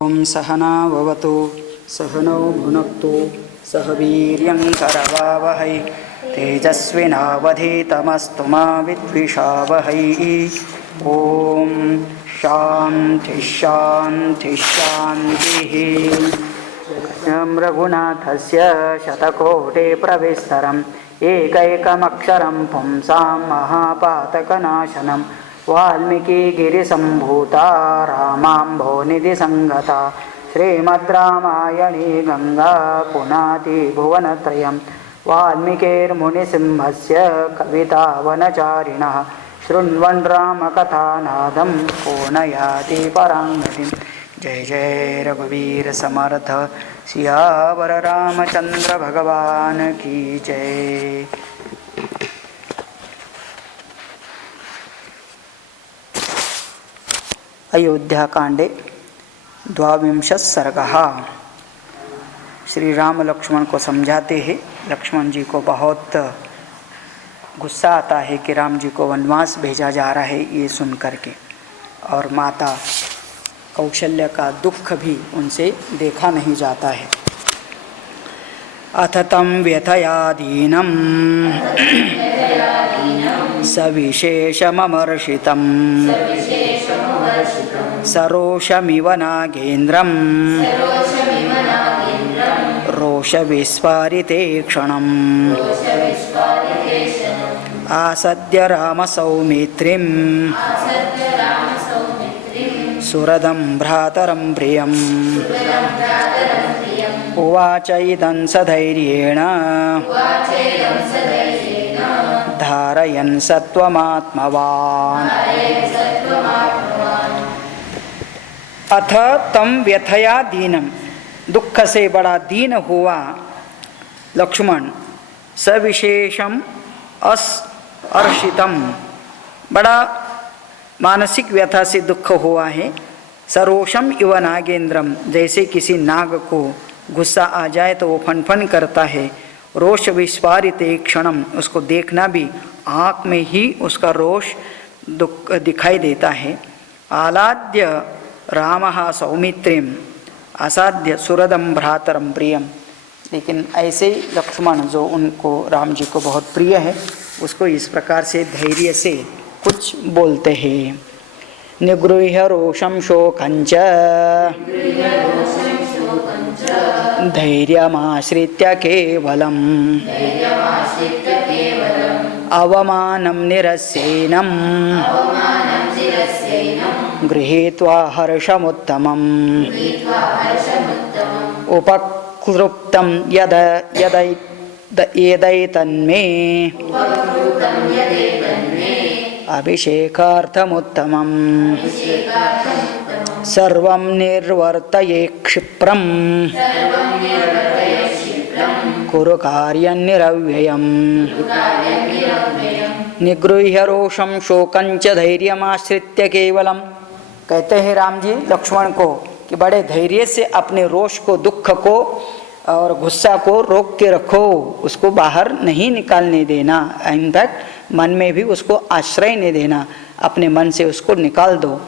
ओं सहना भवतु सहनौ भुनक्तु सह वीर्यं करवावहै तेजस्विनावधीतमस्तु मा विद्विषावहै। ओं शान्ति शान्ति शान्तिः। रघुनाथस्य शतकोटिप्रविस्तरम् एकैकमक्षरं पुंसां महापातकनाशनं वाल्मीकिगिरिसम्भूता रामाम्भोनिधिसङ्गता श्रीमद्रामायणी गंगा पुनाति भुवनत्रयं वाल्मीकिर्मुनिसिंहस्य कवितावनचारिणः शृण्वन् रामकथानादं को न याति परां गतिम्। जय जय रघुवीर समर्थ सियावर रामचंद्र भगवान की जय। अयोध्या कांडे 22 सर्गः। श्री राम लक्ष्मण को समझाते हैं। लक्ष्मण जी को बहुत गुस्सा आता है कि राम जी को वनवास भेजा जा रहा है ये सुन करके, और माता कौशल्य का दुख भी उनसे देखा नहीं जाता है। अथ तं व्यथयादीनं सविशेषममर्षितं सरोषमिव नागेन्द्रं रोषविस्फारिते क्षणम् आसद्य रामसौमित्रिं सुरदं भ्रातरं प्रियम् उवाच इदं सधैर्येण धारयन् सत्वमात्मवान्। अथ तम व्यथया दीनम, दुख से बड़ा दीन हुआ लक्ष्मण, सविशेषम अर्षितम, बड़ा मानसिक व्यथा से दुख हुआ है। सरोषम इव नागेंद्रम, जैसे किसी नाग को गुस्सा आ जाए तो वो फनफन करता है। रोष विस्फारित क्षणम, उसको देखना भी आँख में ही उसका रोष दिखाई देता है। आलाद्य रामः सौमित्रिम असाध्य सुरदम भ्रातरम प्रियम, लेकिन ऐसे लक्ष्मण जो उनको राम जी को बहुत प्रिय है उसको इस प्रकार से धैर्य से कुछ बोलते हैं। निगृह्य रोषम शोकंच धैर्यमाश्रित्य केवलम् अवमानं निरस्यैनं गृहीत्वा हर्षमुत्तमम् उपकृप्तं यदैतन्मे अभिषेकार्थमुत्तमम् सर्वं निर्वर्तये क्षिप्रं कुरु कार्यं निरव्ययम्। निगृह्य रोषं शोकंच धैर्यमाश्रित्य केवलम, कहते हैं राम जी लक्ष्मण को कि बड़े धैर्य से अपने रोष को, दुख को और गुस्सा को रोक के रखो, उसको बाहर नहीं निकालने देना। इनफैक्ट मन में भी उसको आश्रय नहीं देना, अपने मन से उसको निकाल दो।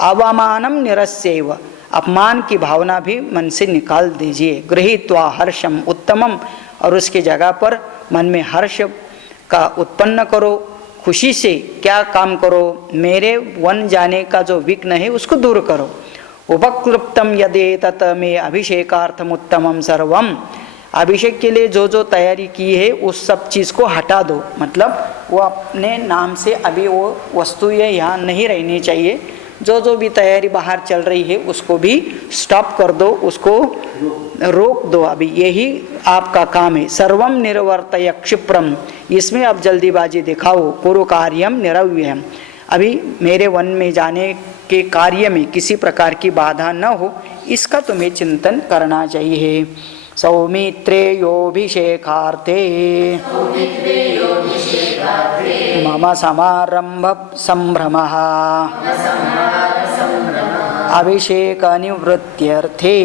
अवमानम निरस्यैव, अपमान की भावना भी मन से निकाल दीजिए। गृहीत्वा हर्षम उत्तमम, और उसकी जगह पर मन में हर्ष का उत्पन्न करो, खुशी से क्या काम करो, मेरे वन जाने का जो विघ्न है उसको दूर करो। उपक्लुप्तम यदि तत् में अभिषेकार्थम उत्तमम सर्वम, अभिषेक के लिए जो जो तैयारी की है उस सब चीज़ को हटा दो। मतलब वो अपने नाम से अभी वो वस्तुएं यहाँ नहीं रहनी चाहिए, जो जो भी तैयारी बाहर चल रही है उसको भी स्टॉप कर दो, उसको रोक दो, अभी यही आपका काम है। सर्वम निर्वर्तय क्षिप्रम, इसमें अब जल्दीबाजी दिखाओ। कुरु कार्यम निरव्ययम्, अभी मेरे वन में जाने के कार्य में किसी प्रकार की बाधा न हो, इसका तुम्हें चिंतन करना चाहिए। सौमित्रेयोभिषेकार्थे मम समारंभ संभ्रमः अभिषेक निवृत्त्यर्थे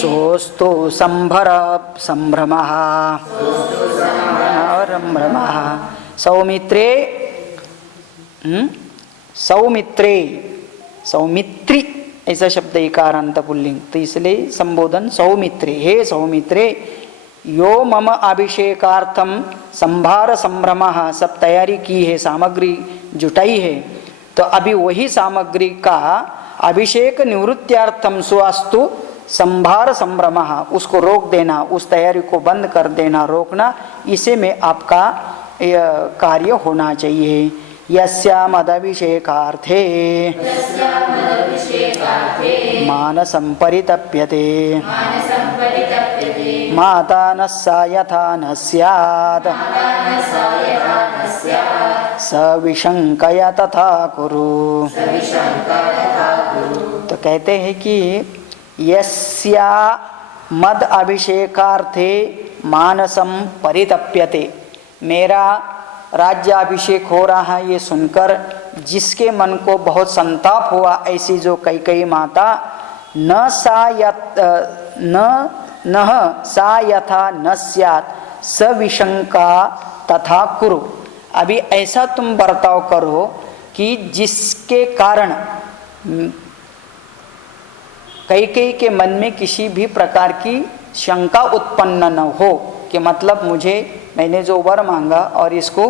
सोऽस्तु संभ्रमः। सौमित्रे सौमित्री ऐसा शब्द इकारांत पुल्लिंग, तो इसलिए संबोधन सौमित्रे, हे सौमित्रे, यो मम अभिषेकार्थम संभार संभ्रम, सब तैयारी की है, सामग्री जुटाई है, तो अभी वही सामग्री का अभिषेक निवृत्त्यार्थम सुअस्तु संभार संभ्रम, उसको रोक देना, उस तैयारी को बंद कर देना, रोकना, इसे में आपका कार्य होना चाहिए। यस्यामदभिषेकार्थे मानसं परितप्यते माता न सा यथा न स्यात् स विशंकया तथा कुरु। तो कहते हैं कि यस्या मद अभिषेकार्थे मानसं परितप्यते, मेरा राज्याभिषेक हो रहा है ये सुनकर जिसके मन को बहुत संताप हुआ, ऐसी जो कैकेयी माता, न सा यथा न स्यात् स विशंका तथा कुरु। अभी ऐसा तुम बर्ताव करो कि जिसके कारण कैकेयी के मन में किसी भी प्रकार की शंका उत्पन्न न हो, कि मतलब मुझे, मैंने जो वर मांगा और इसको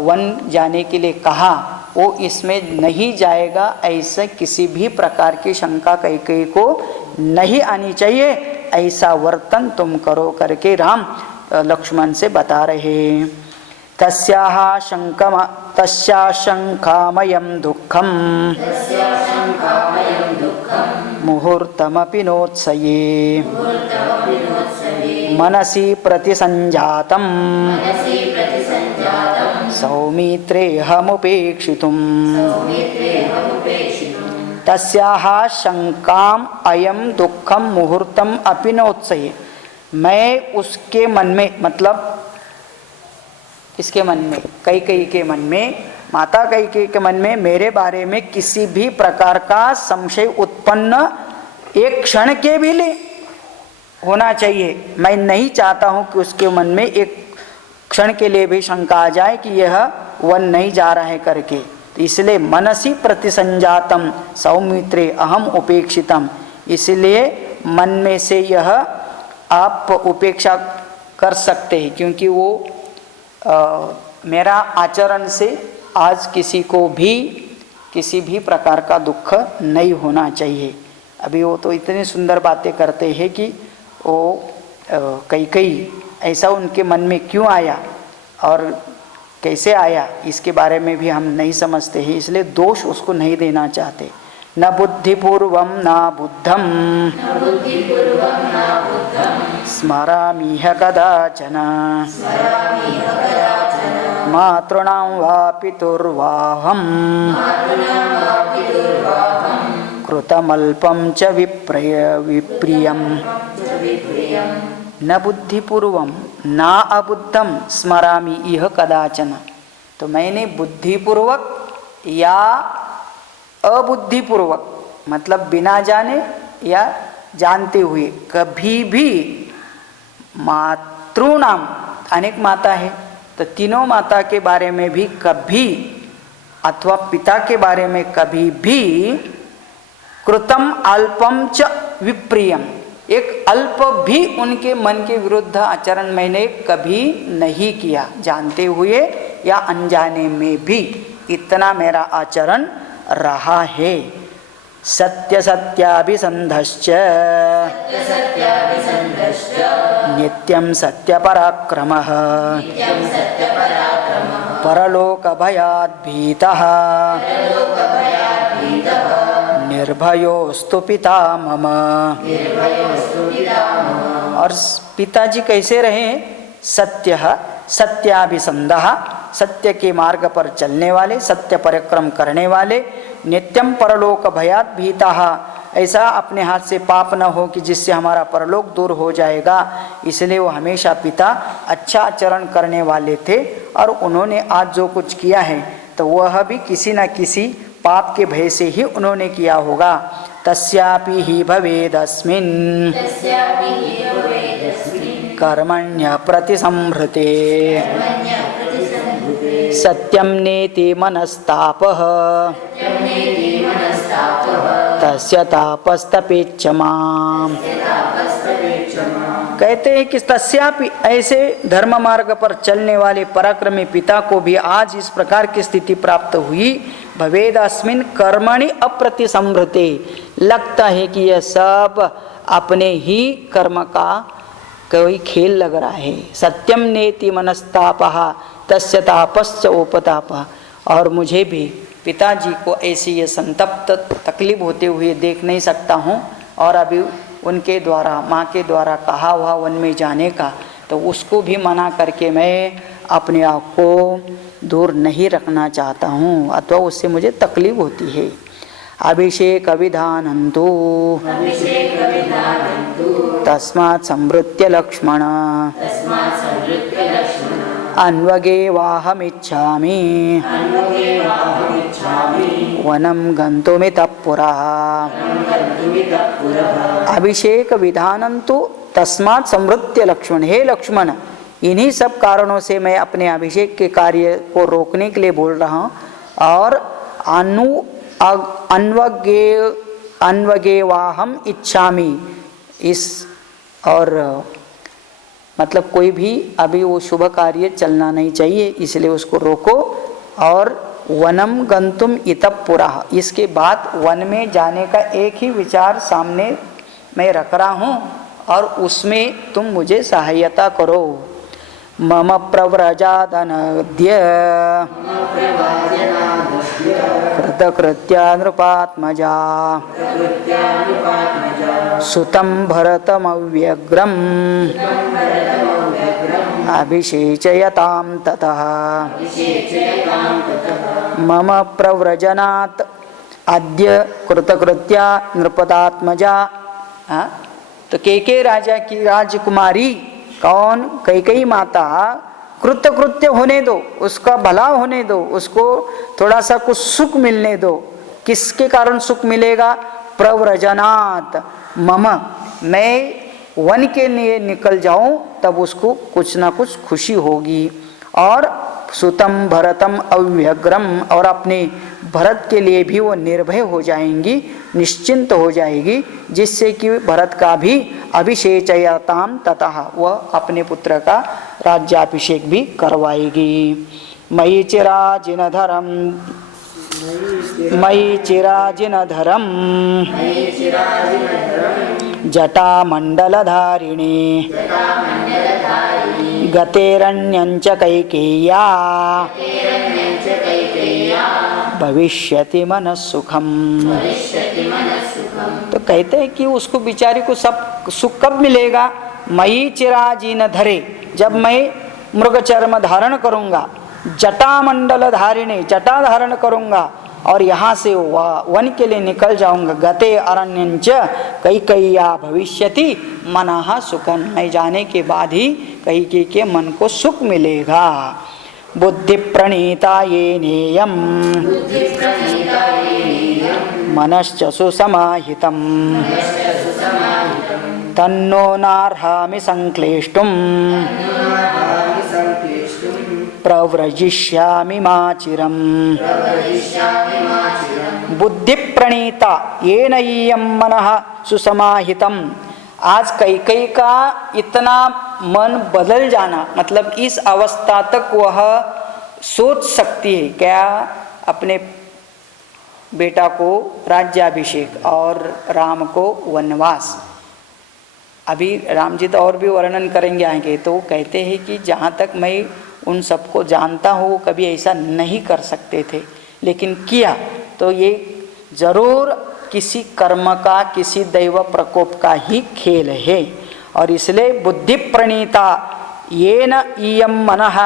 वन जाने के लिए कहा, वो इसमें नहीं जाएगा, ऐसे किसी भी प्रकार की शंका कैकेयी को नहीं आनी चाहिए, ऐसा वर्तन तुम करो करके राम लक्ष्मण से बता रहे। तस्याः शंकामयं दुःखं मुहूर्तमपि नोत्सये मनसि प्रतिसञ्जातं सौमित्रेऽहमुपेक्षितुम्। तस्याः शंकाम अयम दुःखम मुहूर्तम अपि नोत्सये, मैं उसके मन में, मतलब किसके मन में, कैकेयी के मन में, माता कैकेयी के मन में मेरे बारे में किसी भी प्रकार का संशय उत्पन्न एक क्षण के भी लिए होना चाहिए। मैं नहीं चाहता हूँ कि उसके मन में एक क्षण के लिए भी शंका आ जाए कि यह वन नहीं जा रहा है करके। तो इसलिए मनसी प्रतिसंजातम सौमित्रे अहम उपेक्षितम, इसलिए मन में से यह आप उपेक्षा कर सकते हैं, क्योंकि वो मेरा आचरण से आज किसी को भी किसी भी प्रकार का दुख नहीं होना चाहिए। अभी वो तो इतनी सुंदर बातें करते हैं कि वो कैकेयी ऐसा उनके मन में क्यों आया और कैसे आया, इसके बारे में भी हम नहीं समझते हैं, इसलिए दोष उसको नहीं देना चाहते। न बुद्धिपूर्वं न बुद्धं स्मरामिह कदाचन मातॄणां वा पितुर्वाहं कृतमल्पं च विप्रियं। न बुद्धिपूर्वम ना अबुद्धम स्मरामि इह कदाचन, तो मैंने बुद्धिपूर्वक या अबुद्धिपूर्वक, मतलब बिना जाने या जानते हुए, कभी भी मातॄणाम, अनेक माता है तो तीनों माता के बारे में भी कभी, अथवा पिता के बारे में कभी भी, कृतम अल्पम च विप्रियम, एक अल्प भी उनके मन के विरुद्ध आचरण मैंने कभी नहीं किया, जानते हुए या अनजाने में भी इतना मेरा आचरण रहा है। सत्य सत्याभिसंधश्च नित्यं सत्य पराक्रमः परलोक भयात् भीतः निर्भयोस्तु पिता मम। और पिताजी कैसे रहे? सत्य सत्याभिसंधः, सत्य के मार्ग पर चलने वाले, सत्य परिक्रम करने वाले, नित्यम परलोक भयात् भीतः, ऐसा अपने हाथ से पाप न हो कि जिससे हमारा परलोक दूर हो जाएगा, इसलिए वो हमेशा पिता अच्छा आचरण करने वाले थे। और उन्होंने आज जो कुछ किया है तो वह भी किसी न किसी पाप के भय से ही उन्होंने किया होगा। तस्यापि ही भवेदस्मिन् कर्मण्य प्रतिसंहृते सत्यम नेति मनस्तापः तस्य तापस्तपेच्छ माम्। कहते हैं कि तस्यापि ऐसे धर्म मार्ग पर चलने वाले पराक्रमी पिता को भी आज इस प्रकार की स्थिति प्राप्त हुई। भवेद अस्मिन् कर्मणि अप्रतिसंहृते, लगता है कि यह सब अपने ही कर्म का कोई खेल लग रहा है। सत्यम नेति मनस्तापः तस्य तापश्च उपतापः। और मुझे भी पिताजी को ऐसी ये संतप्त तकलीफ होते हुए देख नहीं सकता हूँ, और अभी उनके द्वारा माँ के द्वारा कहा हुआ वन में जाने का, तो उसको भी मना करके मैं अपने आप को दूर नहीं रखना चाहता हूँ, अथवा उससे मुझे तकलीफ होती है। अभिषेक विधानन्तु तस्मात् संवृत्य लक्ष्मण अन्वगे वाहमिच्छामि वनं गन्तुमितः पुरः। अभिषेक विधानन्तु तस्मात् संवृत्य लक्ष्मण, हे लक्ष्मण, इन्हीं सब कारणों से मैं अपने अभिषेक के कार्य को रोकने के लिए बोल रहा हूँ। और अन्वगे वाहम इच्छामि, इस और मतलब कोई भी अभी वो शुभ कार्य चलना नहीं चाहिए, इसलिए उसको रोको। और वनम गंतुम इतः पुरः, इसके बाद वन में जाने का एक ही विचार सामने मैं रख रहा हूँ, और उसमें तुम मुझे सहायता करो। मम प्रव्रजादनद्य कृतकृत्या नृपात्मजा सुतं भरतमव्यग्रम् अभिषेचयतां ततः। मम प्रव्रजनात् अद्य कृतकृत्या नृपदात्मजा। तो कैकेयी राजा की राजकुमारी कौन? कैकेयी माता। कृतकृत्य होने दो, उसका भला होने दो, उसको थोड़ा सा कुछ सुख मिलने दो। किसके कारण सुख मिलेगा? प्रव्रजनात् मम, मैं वन के लिए निकल जाऊं तब उसको कुछ ना कुछ खुशी होगी। और सुतम भरतम अव्यग्रम, और अपने भरत के लिए भी वो निर्भय हो जाएंगी, निश्चिंत हो जाएगी, जिससे कि भरत का भी अभिषेचयताम ततः, वह अपने पुत्र का राज्याभिषेक भी करवाएगी। मयि चिराजिनधरम जटामण्डलधारिणे गतेरण्यञ्च कैकेय्या भविष्यति मनस्सुखम। तो कहते हैं कि उसको बिचारी को सब सुख कब मिलेगा? मयि चिराजीन धरे, जब मैं मृग चर्म धारण करूंगा, जटामंडल धारिणे, जटा धारण करूंगा, और यहाँ से वन के लिए निकल जाऊंगा। गते अरण्यंच कैकेय्या भविष्यति मनः सुखम, मैं जाने के बाद ही कैकेयी के मन को सुख मिलेगा। बुद्धि प्रणीता ये नेयम मनश्च सुसमाहितम तन्नो नार्हामि संक्लेष्टुम प्रव्रजिष्यामि माचिरम। बुद्धि प्रणीता येन इयं मनः सुसमाहितम। आज कैकेयी का इतना मन बदल जाना, मतलब इस अवस्था तक वह सोच सकती है क्या? अपने बेटा को राज्याभिषेक और राम को वनवास। अभी राम जी तो और भी वर्णन करेंगे आगे, तो कहते हैं कि जहाँ तक मैं उन सबको जानता हूँ वो कभी ऐसा नहीं कर सकते थे, लेकिन किया तो ये जरूर किसी कर्म का, किसी दैव प्रकोप का ही खेल है। और इसलिए बुद्धि प्रणीता येन इयं मनः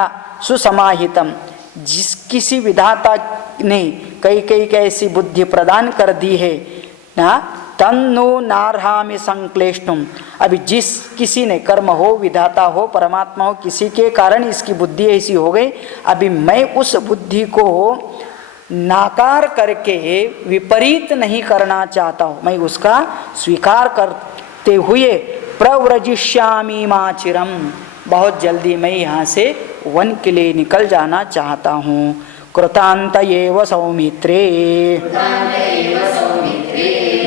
सुसमाहितम, जिस किसी विधाता ने कैकेयी की ऐसी बुद्धि प्रदान कर दी है ना, तन्नो नार्हामि संक्लेष्टुम। अभी जिस किसी ने, कर्म हो, विधाता हो, परमात्मा हो, किसी के कारण इसकी बुद्धि ऐसी हो गई, अभी मैं उस बुद्धि को नाकार करके विपरीत नहीं करना चाहता हूँ, मैं उसका स्वीकार करते हुए प्रव्रजिष्यामि माचिरम, बहुत जल्दी मैं यहाँ से वन के लिए निकल जाना चाहता हूँ। कृतांत एव सौमित्रे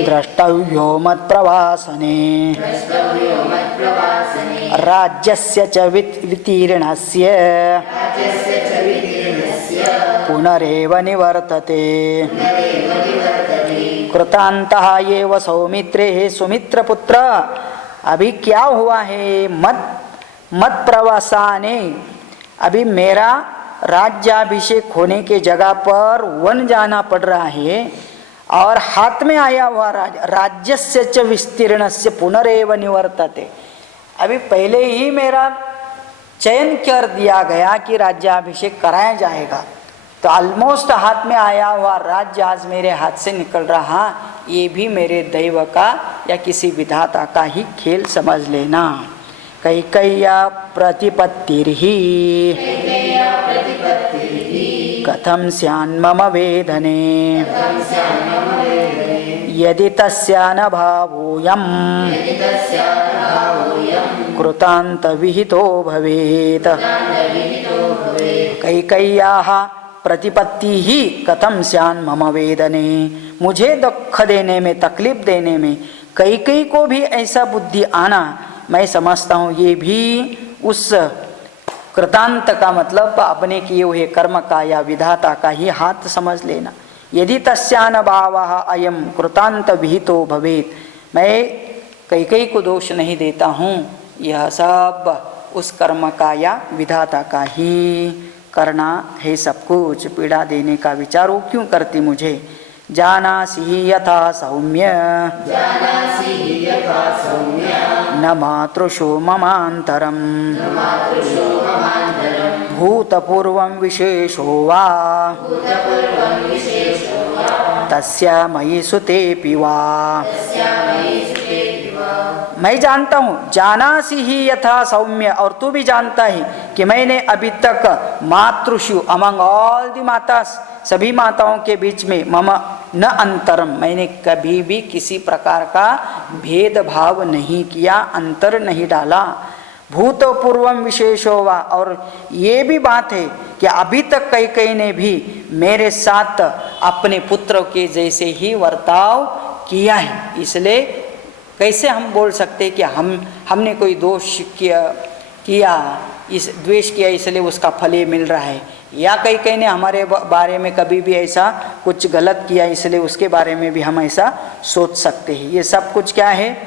द्रष्टव्यो मत्प्रवासने राज्यस्य च वितीर्णस्य पुनरेव निवर्तते। कृतांतः एव सौमित्रे, सुमित्र पुत्र अभी क्या हुआ है, मत प्रवासाने, अभी मेरा राज्याभिषेक होने के जगह पर वन जाना पड़ रहा है और हाथ में आया हुआ राज्यस्य च विस्तीर्णस्य पुनरेव निवर्तते। अभी पहले ही मेरा चयन कर दिया गया कि राज्याभिषेक कराया जाएगा, तो ऑलमोस्ट हाथ में आया हुआ राज्य आज मेरे हाथ से निकल रहा, ये भी मेरे दैव का या किसी विधाता का ही खेल समझ लेना। कैकेय्या प्रतिपत्तिर्हि कथं स्यान्मम वेदने यदि तस्या न भावोऽयं कृतांत विहितो भवेत्। कैकेय्याः प्रतिपत्ति ही कथम स्यान् मम वेदने, मुझे दुख देने में, तकलीफ देने में कैकेयी को भी ऐसा बुद्धि आना, मैं समझता हूँ ये भी उस कृतांत का मतलब अपने किए हुए कर्म का या विधाता का ही हाथ समझ लेना। यदि तस्यान भावः अयम कृतांत विहितो भवेत्, मैं कैकेयी को दोष नहीं देता हूँ, यह सब उस कर्म का या विधाता का ही करना है सब कुछ। पीड़ा देने का विचार वो क्यों करती मुझे। जानासि यथा सौम्य न मातृषु ममान्तरं भूतपूर्वं विशेषो वा तस्या मयि सुतेऽपि वा। मैं जानता हूँ, जानासि ही यथा सौम्य, और तू भी जानता है कि मैंने अभी तक मातृषु अमंग ऑल दी मातास, सभी माताओं के बीच में मम न अंतरम, मैंने कभी भी किसी प्रकार का भेदभाव नहीं किया, अंतर नहीं डाला। भूतपूर्वम विशेषो वा, और ये भी बात है कि अभी तक कैकेयी ने भी मेरे साथ अपने पुत्र के जैसे ही वर्ताव किया है, इसलिए कैसे हम बोल सकते कि हमने कोई दोष किया इस द्वेष किया इसलिए उसका फल ये मिल रहा है, या कैकेयी ने हमारे बारे में कभी भी ऐसा कुछ गलत किया इसलिए उसके बारे में भी हम ऐसा सोच सकते हैं। ये सब कुछ क्या है,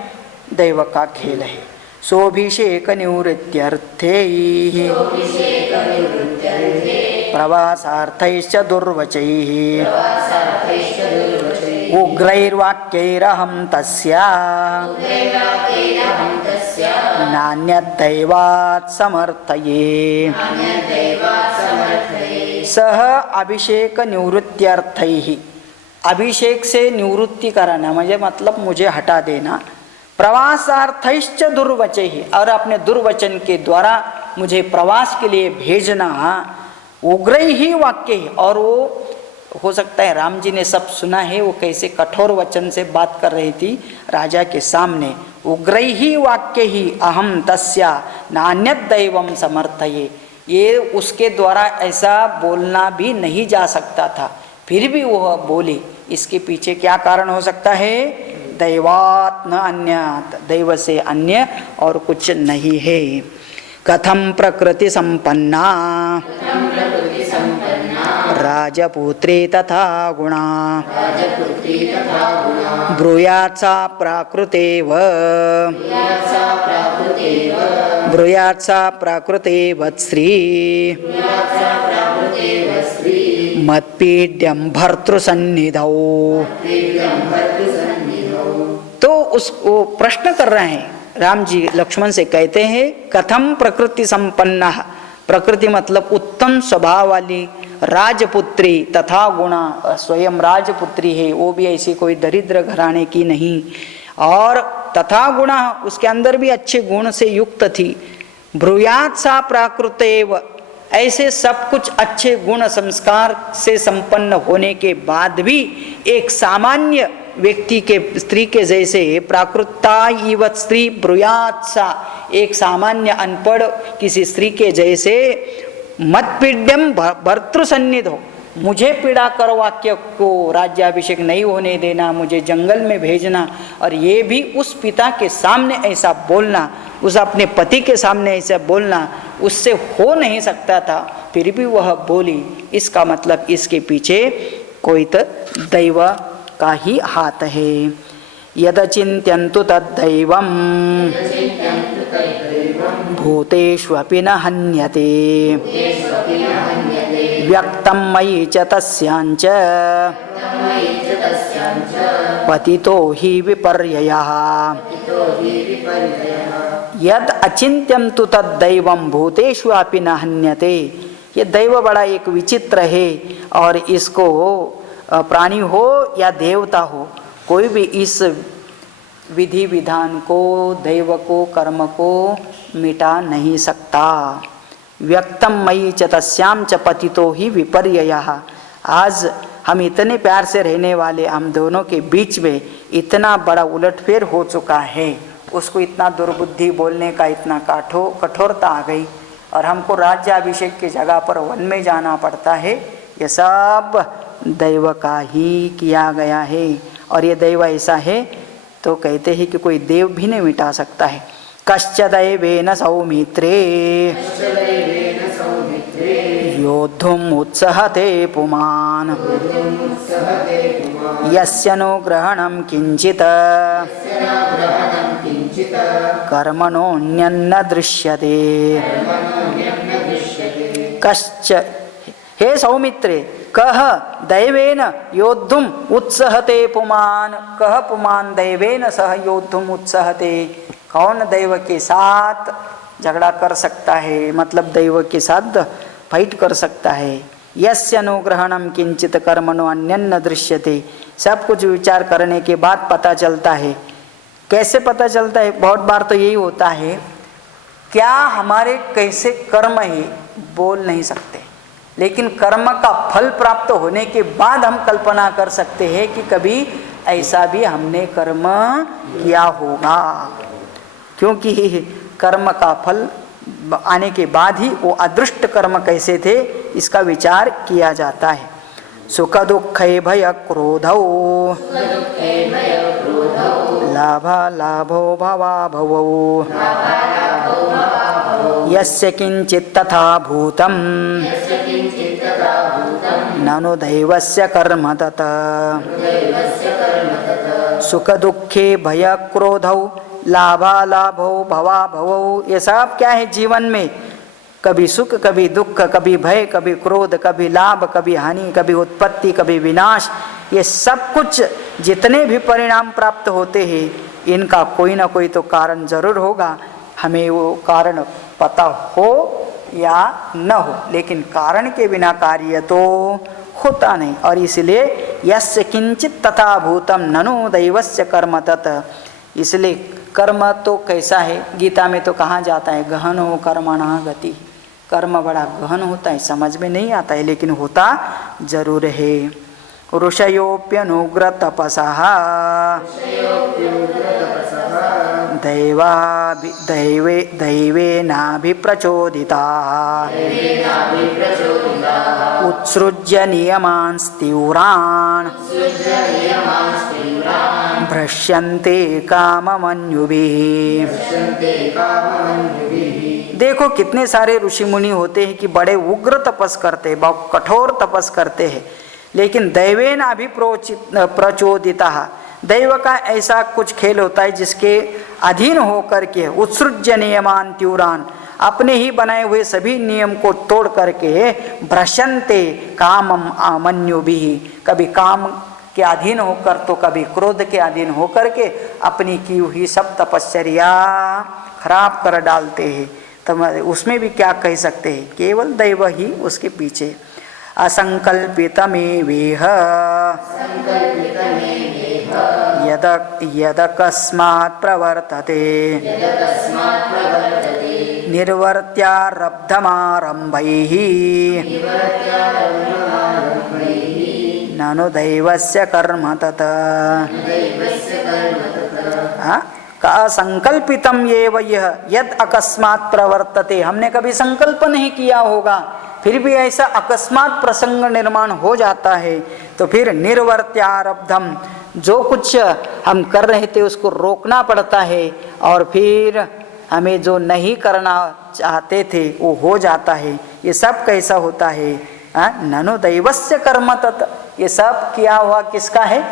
दैव का खेल है। सोभिषेक निवृत्त्यर्थे प्रवासार्थैश्च दुर्वचैः उग्रैर्वाक्यैरहं तस्या नान्यद्दैवात् समर्थये। सह अभिषेक निवृत्त्यर्थैः, अभिषेक से निवृत्ति कराना म्हणजे मतलब मुझे हटा देना। प्रवासार्थैश्च दुर्वचैः, और अपने दुर्वचन के द्वारा मुझे प्रवास के लिए भेजना। उग्रैः वाक्यैः, और वो हो सकता है राम जी ने सब सुना है, वो कैसे कठोर वचन से बात कर रही थी राजा के सामने। उग्रैः वाक्यैः अहम तस्या नान्यत् दैवम समर्थये, ये उसके द्वारा ऐसा बोलना भी नहीं जा सकता था, फिर भी वह बोली। इसके पीछे क्या कारण हो सकता है, दैवात् न अन्यात्, दैव से अन्य और कुछ नहीं है। कथम प्रकृति संपन्ना राजपुत्री तथा गुणा ब्रूयात् सा प्राकृतेव वत्स्री मत्पीड्यं भर्तृसन्निधौ। तो वो प्रश्न कर रहे हैं राम जी लक्ष्मण से, कहते हैं कथम प्रकृति संपन्ना, प्रकृति मतलब उत्तम स्वभाव वाली, राजपुत्री तथा गुणा, स्वयं राजपुत्री है, वो भी ऐसी कोई दरिद्र घराने की नहीं, और तथा गुणा उसके अंदर भी अच्छे गुण से युक्त थी। ब्रूयात् सा प्राकृतेव, ऐसे सब कुछ अच्छे गुण संस्कार से संपन्न होने के बाद भी एक सामान्य व्यक्ति के, स्त्री के जैसे प्राकृता इव स्त्री ब्रूयात् सा, एक सामान्य अनपढ़ किसी स्त्री के जैसे मत पीड्यम भर्तृ सन्निधो, मुझे पीड़ा कर वाक्य को राज्याभिषेक नहीं होने देना, मुझे जंगल में भेजना, और ये भी उस पिता के सामने ऐसा बोलना, उस अपने पति के सामने ऐसा बोलना उससे हो नहीं सकता था, फिर भी वह बोली। इसका मतलब इसके पीछे कोई तो दैव का ही हाथ है। यदचिन्त्यन्तु तद्दैवं भूतेष्वपि न हन्यते व्यक्तं मयि च तस्यांच पतितो हि विपर्ययः। यद अचिन्त्यं तु तद्दैवं भूतेष्वपि न हन्यते, ये दैव बड़ा एक विचित्र है, और इसको प्राणी हो या देवता हो कोई भी इस विधि विधान को, दैव को, कर्म को मिटा नहीं सकता। व्यक्तम मयि च तस्याम च पतितो ही विपर्ययः। आज हम इतने प्यार से रहने वाले हम दोनों के बीच में इतना बड़ा उलटफेर हो चुका है, उसको इतना दुर्बुद्धि बोलने का इतना कठोरता आ गई, और हमको राज्याभिषेक की जगह पर वन में जाना पड़ता है। ये सब दैव का ही किया गया है, और ये दैव ऐसा है तो कहते हैं कि कोई देव भी नहीं मिटा सकता है। कश्च दैवेन सौमित्रे योद्धुम् उत्सहते पुमान् यस्यानुग्रहणं किंचित् कर्मणोऽन्यन्न दृश्यते। कश्च, हे सौमित्रे, कह दैवेन योद्धुम उत्सहते पुमान, कह पुमान दैवेन सह योद्धुम उत्सहते। कौन दैव के साथ झगड़ा कर सकता है, मतलब दैव के साथ फाइट कर सकता है। यस्य अनुग्रहणम किंचित कर्मणो अन्यन्न दृश्यते, सब कुछ विचार करने के बाद पता चलता है। कैसे पता चलता है? बहुत बार तो यही होता है, क्या हमारे कैसे कर्म है बोल नहीं सकते, लेकिन कर्म का फल प्राप्त होने के बाद हम कल्पना कर सकते हैं कि कभी ऐसा भी हमने कर्म किया होगा, क्योंकि कर्म का फल आने के बाद ही वो अदृष्ट कर्म कैसे थे इसका विचार किया जाता है। सुख दुःखे भय क्रोधौ लाभा लाभो भवा भवौ यस्य किंचित् तथा भूतं ननु दैवस्य कर्म तत्। सुख दुःखे भय क्रोधौ लाभा लाभो भवा भवौ, ये सब क्या है जीवन में? कभी सुख, कभी दुख, कभी भय, कभी क्रोध, कभी लाभ, कभी हानि, कभी उत्पत्ति, कभी विनाश। ये सब कुछ जितने भी परिणाम प्राप्त होते हैं इनका कोई ना कोई तो कारण जरूर होगा, हमें वो कारण पता हो या न हो, लेकिन कारण के बिना कार्य तो होता नहीं। और इसलिए यस्य किंचित तथा भूतम ननु दैवस्य कर्म तत्। इसलिए कर्म तो कैसा है, गीता में तो कहा जाता है गहनो कर्मणा गति। कर्म बड़ा गहन होता है, समझ में नहीं आता है, लेकिन होता जरूर है। ऋषयोप्यनुग्र तपसः दैवेनाभिप्रचोदिताः उत्सृज्य नियमांस्तीव्रान् भ्रश्यन्ते काममन्युभिः। देखो कितने सारे ऋषि मुनि होते हैं कि बड़े उग्र तपस करते हैं, बहुत कठोर तपस करते हैं, लेकिन दैवेन अभिप्रचोदितः, दैव का ऐसा कुछ खेल होता है जिसके अधीन होकर के उत्सृज्य नियमान त्यूरान, अपने ही बनाए हुए सभी नियम को तोड़ करके भ्रशंते कामम आमन्युभिः, कभी काम के अधीन होकर तो कभी क्रोध के अधीन होकर के अपनी की हुई सब तपश्चर्या खराब कर डालते हैं। तो उसमें भी क्या कह सकते हैं, केवल दैव ही उसके पीछे। असंकल्पितमेवेह यदकस्मात् प्रवर्तते निर्वर्त्यारब्धमारम्भैः ननु दैवस्य कर्म तत्। संकल्पितम एव यह यद अकस्मात् प्रवर्तते, हमने कभी संकल्प नहीं किया होगा फिर भी ऐसा अकस्मात प्रसंग निर्माण हो जाता है, तो फिर निर्वर्त्यारब्धम, जो कुछ हम कर रहे थे उसको रोकना पड़ता है, और फिर हमें जो नहीं करना चाहते थे वो हो जाता है। ये सब कैसा होता है? ननु दैवस्य कर्म तत्, ये सब किया हुआ किसका है?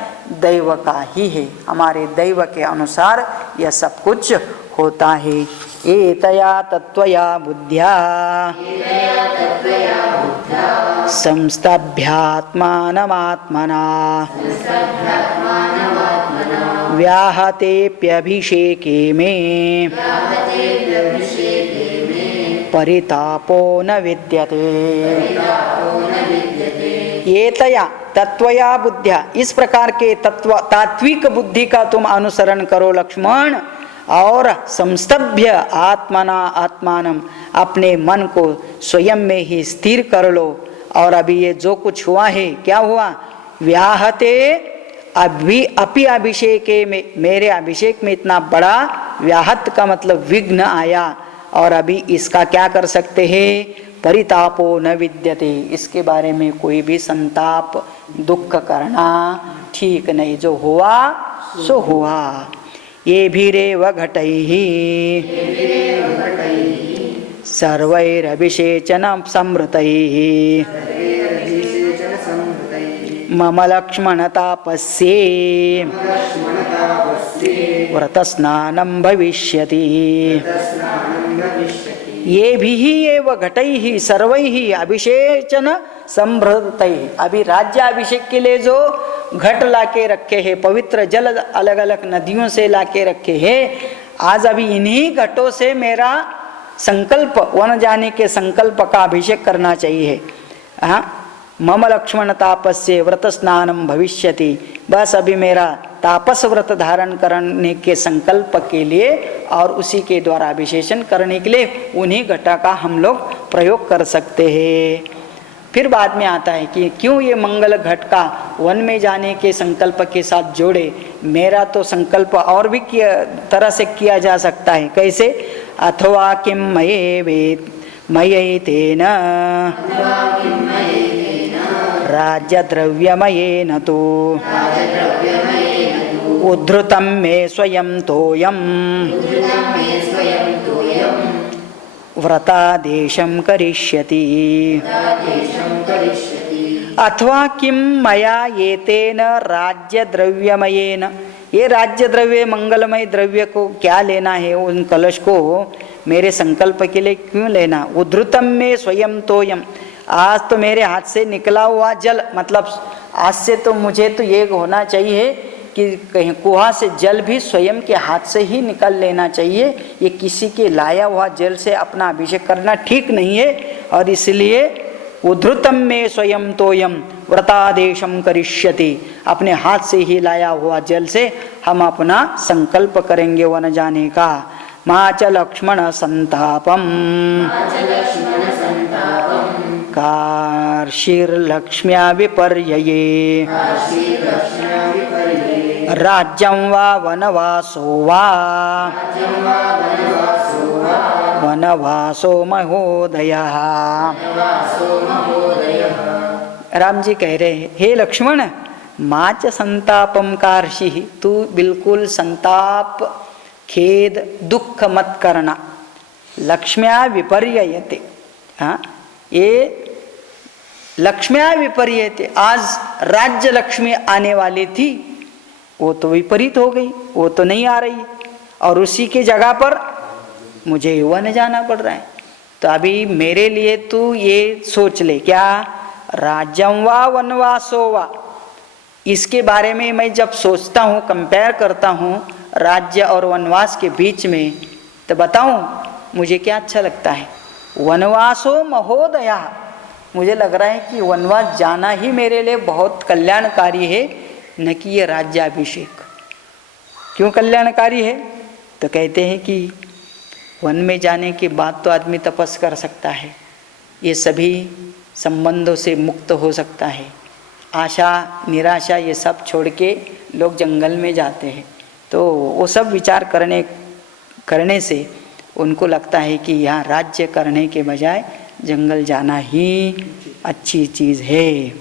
दैव का ही है। हमारे दैव के अनुसार यह सब कुछ होता है। एतया तत्वया बुद्ध्या संस्तभ्यात्मानमात्मना व्याहतेप्यभिषेके में परितापो न विद्यते। एतया तत्वया बुद्ध्या, इस प्रकार के तत्व तात्विक बुद्धि का तुम अनुसरण करो लक्ष्मण, और संस्तभ्य आत्मना आत्मानम, अपने मन को स्वयं में ही स्थिर कर लो। और अभी ये जो कुछ हुआ है, क्या हुआ? व्याहते अपि अभिषेके में, मेरे अभिषेक में इतना बड़ा व्याहत का मतलब विघ्न आया, और अभी इसका क्या कर सकते हैं? परितापो न विद्यते, इसके बारे में कोई भी संताप दुख करना ठीक नहीं। जो हुआ सो हुआ। ये भीरेव घटैः सर्वैरभिषेचन संवृतैः मम लक्ष्मणतापस्ये व्रतस्नानं भविष्यति। ये भी एव घटैः सर्वैः अभिषेचन संभृतैः, अभी राज्याभिषेक के लिए जो घट लाके रखे हैं, पवित्र जल अलग अलग नदियों से लाके रखे हैं, आज अभी इन्हीं घटों से मेरा संकल्प, वन जाने के संकल्प का अभिषेक करना चाहिए। हाँ, मम लक्ष्मण तापस्य व्रत स्नानम भविष्यति, बस अभी मेरा तापस व्रत धारण करने के संकल्प के लिए और उसी के द्वारा अभिषेचन करने के लिए उन्हीं घटा का हम लोग प्रयोग कर सकते हैं। फिर बाद में आता है कि क्यों ये मंगल घट का वन में जाने के संकल्प के साथ जोड़े। मेरा तो संकल्प और भी तरह से किया जा सकता है। कैसे? अथवा किम मयैतेन राज्य द्रव्यमयेन तो उद्धृतं मे स्वयं तोयम व्रतादेशं करिष्यति। अथवा किम मया एतेन राज्य द्रव्यमयेन, ये राज्य द्रव्य मंगलमय द्रव्य को क्या लेना है? उन कलश को मेरे संकल्प के लिए क्यों लेना? उद्धृतम में स्वयं तोयम, आज तो मेरे हाथ से निकला हुआ जल, मतलब आज से तो मुझे तो ये होना चाहिए कि कहीं कुआं से जल भी स्वयं के हाथ से ही निकल लेना चाहिए। ये किसी के लाया हुआ जल से अपना अभिषेक करना ठीक नहीं है। और इसलिए उद्धृतम में स्वयं तोयम व्रतादेशम करिष्यति, अपने हाथ से ही लाया हुआ जल से हम अपना संकल्प करेंगे वन जाने का। माच लक्ष्मण संतापम कार्षीर्लक्ष्म्या विपर्यये राज्यं वा वनवासो वा वनवासो महोदयः। राम जी कह रहे हैं, हे लक्ष्मण, माच संतापम कार्षि, तू बिल्कुल संताप खेद दुख मत करना। लक्ष्म्या विपर्ययते, हाँ, ये लक्ष्म्या विपर्ययते, आज राज्य लक्ष्मी आने वाली थी, वो तो विपरीत हो गई, वो तो नहीं आ रही, और उसी की जगह पर मुझे वन जाना पड़ रहा है। तो अभी मेरे लिए तू ये सोच ले, क्या राज्यम वा वनवासो वा, इसके बारे में मैं जब सोचता हूँ, कंपेयर करता हूँ राज्य और वनवास के बीच में, तो बताऊँ मुझे क्या अच्छा लगता है? वनवासो महोदया, मुझे लग रहा है कि वनवास जाना ही मेरे लिए बहुत कल्याणकारी है, न कि ये राज्याभिषेक। क्यों कल्याणकारी है? तो कहते हैं कि वन में जाने के बाद तो आदमी तपस्या कर सकता है, ये सभी संबंधों से मुक्त हो सकता है, आशा निराशा ये सब छोड़ के लोग जंगल में जाते हैं। तो वो सब विचार करने से उनको लगता है कि यहाँ राज्य करने के बजाय जंगल जाना ही अच्छी चीज़ है।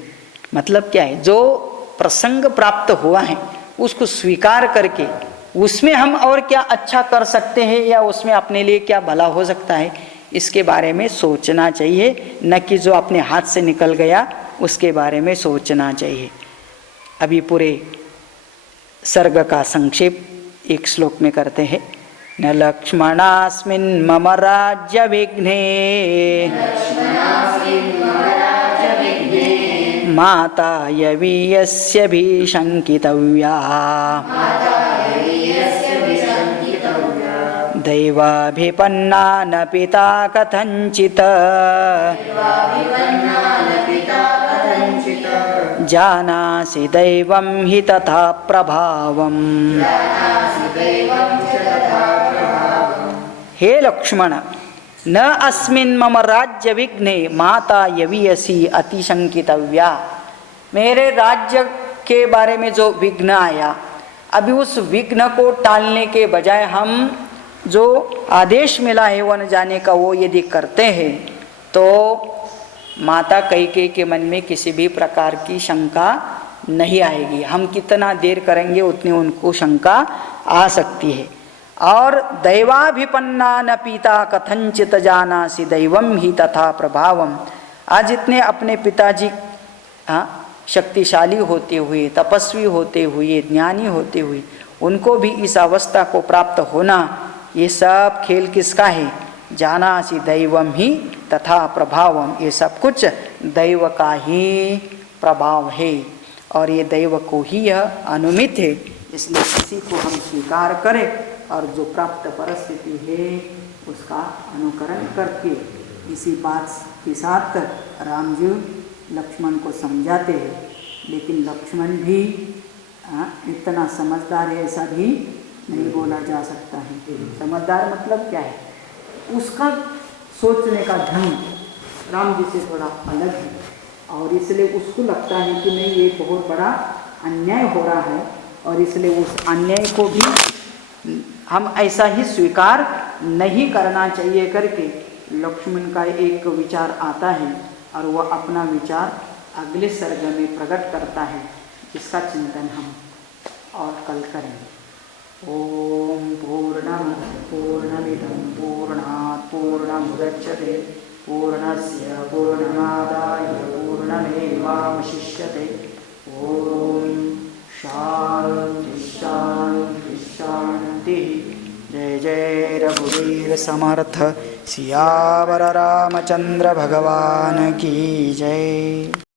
मतलब क्या है, जो प्रसंग प्राप्त हुआ है उसको स्वीकार करके उसमें हम और क्या अच्छा कर सकते हैं या उसमें अपने लिए क्या भला हो सकता है, इसके बारे में सोचना चाहिए, न कि जो अपने हाथ से निकल गया उसके बारे में सोचना चाहिए। अभी पूरे सर्ग का संक्षेप एक श्लोक में करते हैं। न लक्ष्मणास्मिन् मम राज्य विघ्ने माता यवीयस्य भीशंकितव्या दैवाभिपन्ना न पिता कथंचित् जानासि दैवं हि तथा प्रभावम्। हे लक्ष्मण, न अस्मिन् मम राज्य विघ्ने माता यवीयसी अतिशंकितव्या। मेरे राज्य के बारे में जो विघ्न आया, अभी उस विघ्न को टालने के बजाय हम जो आदेश मिला है वन जाने का वो यदि करते हैं तो माता कैकेयी के मन में किसी भी प्रकार की शंका नहीं आएगी। हम कितना देर करेंगे उतनी उनको शंका आ सकती है। और दैवाभिपन्ना न पीता कथंचित जानासि दैवम ही तथा प्रभावम। आज इतने अपने पिताजी शक्तिशाली होते हुए, तपस्वी होते हुए, ज्ञानी होते हुए, उनको भी इस अवस्था को प्राप्त होना, ये सब खेल किसका है? जानासि दैवम ही तथा प्रभावम। ये सब कुछ दैव का ही प्रभाव है और ये दैव को ही यह अनुमित है। इसलिए इसी को हम स्वीकार करें और जो प्राप्त परिस्थिति है उसका अनुकरण करके इसी बात के साथ राम जी लक्ष्मण को समझाते हैं। लेकिन लक्ष्मण भी इतना समझदार है ऐसा भी नहीं बोला जा सकता है। समझदार मतलब क्या है? उसका सोचने का ढंग राम जी से थोड़ा अलग है और इसलिए उसको लगता है कि नहीं, ये बहुत बड़ा अन्याय हो रहा है और इसलिए उस अन्याय को भी हम ऐसा ही स्वीकार नहीं करना चाहिए करके लक्ष्मण का एक विचार आता है और वह अपना विचार अगले सर्ग में प्रकट करता है, जिसका चिंतन हम और कल करेंगे। ओम पूर्णमदः पूर्णमिदं पूर्णात् पूर्णमुदच्यते पूर्णस्य पूर्णमादाय पूर्णमेवावशिष्यते। ओम शांति शांति शांति। जय जय रघुवीर समर्थ सियावर रामचंद्र भगवान की जय।